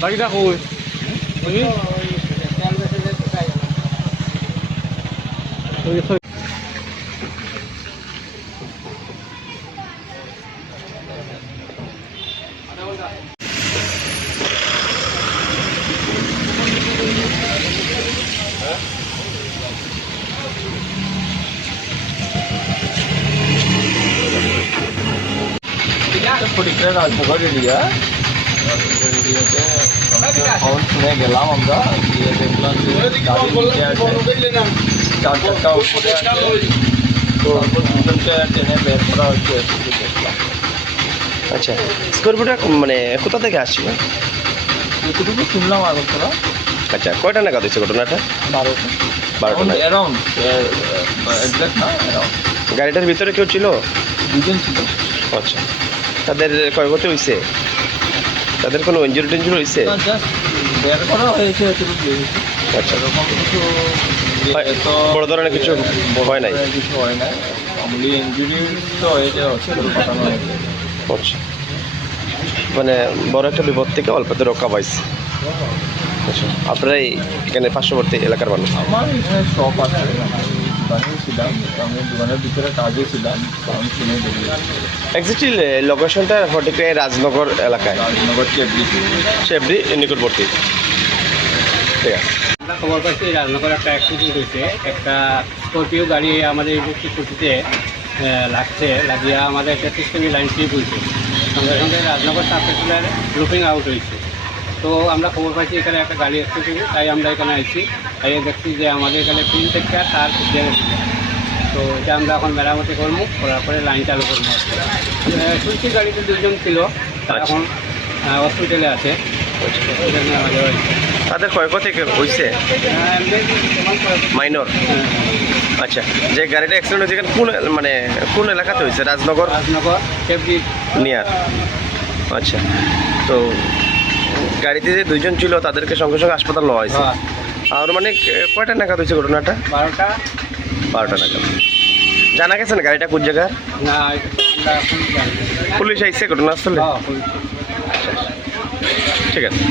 বাকিটা কই তুমি ওই তো- ফটিকরা খবর শুনে গেলাম আমরা গিয়ে দেখলাম যে চার চারটা উপরে তো দুজনকে টেনে বের করা হচ্ছে এটুকু দেখলাম আচ্ছা স্করপিওটা মানে কোথা থেকে আসছিল? এতটুকু শুনলাম আগরতলা। আচ্ছা কয়টা নাগাদ হয়েছে ঘটনাটা? বারোটা। বারোটা অ্যারাউন্ড এক্সাক্ট না অ্যারাউন্ড গাড়িটার ভিতরে কেউ ছিল? দুজন ছিল। আচ্ছা। তাদের ক্ষয়ক্ষতি হয়েছে? তাদের কোনো ইঞ্জুরি টিঞ্জুরি হয়েছে? বের করা হয়েছে আচ্ছা। এরকম কিছু বড় ধরনের কিছু হয় নাই? কিছু হয় নাই। মামুলি ইঞ্জুরি তো হয়েছে হসপিটাল পাঠানো হয়েছে। আচ্ছা। মানে বড় একটা বিপদ থেকে অল্পতে রক্ষা পাইছে। আচ্ছা। আপনারাই এখানে পার্শ্ববর্তী এলাকার মানুষ? আমার এখানে শপ আছে। আমি দোকানে ছিলাম আমি দোকানের ভিতরে কাজে ছিলাম আমি শুনে দেখি এক্স্যাক্টলি লোকেশনটা ফটিকে রাজনগর এলাকায়? রাজনগর চেবড়ি সেবরি নিকটবর্তী। ঠিক আছে। আমরা খবর পাচ্ছি রাজনগর একটা অ্যাক্সিডেন্ট হয়েছে। একটা স্করপিও গাড়ি আমাদের ইলেকট্রিক কুটিতে লাগছে লাগিয়ে আমাদের তেত্রিশ কেজি লাইন স্লিপ হয়েছে সঙ্গে সঙ্গে রাজনগর সাবস্টেশনের লুপিং আউট হয়েছে। তো আমরা খবর পাচ্ছি এখানে একটা গাড়ি অ্যাক্সিডেন্ট তাই আমরা এখানে আসছি তাই দেখছি যে আমাদের এখানে তিন থেকে তার জেনে তো এটা আমরা এখন মেরামতি করব করার পরে লাইন চালু করব। শুনছি গাড়িতে দুজন ছিল তারা এখন হসপিটালে আছে। হয়েছে। তাদের ক্ষয়ক্ষতি হয়েছে হ্যাঁ, মাইনর? হ্যাঁ, আচ্ছা যে গাড়িটা অ্যাক্সিডেন্ট হয়েছে কোন মানে কোন এলাকাতে হয়েছে? রাজনগর? রাজনগর নিয়ার। আচ্ছা তো গাড়িতে যে দুইজন ছিল তাদেরকে সঙ্গে সঙ্গে হাসপাতাল নেওয়া হয়েছে। আর মানে কয়টা নাগাদ হয়েছে ঘটনাটা? বারোটা। বারোটা নাগাদ। জানা গেছে না গাড়িটা কোন জায়গার? পুলিশ আইসে ঘটনাস্থলে? আচ্ছা, আচ্ছা। ঠিক আছে।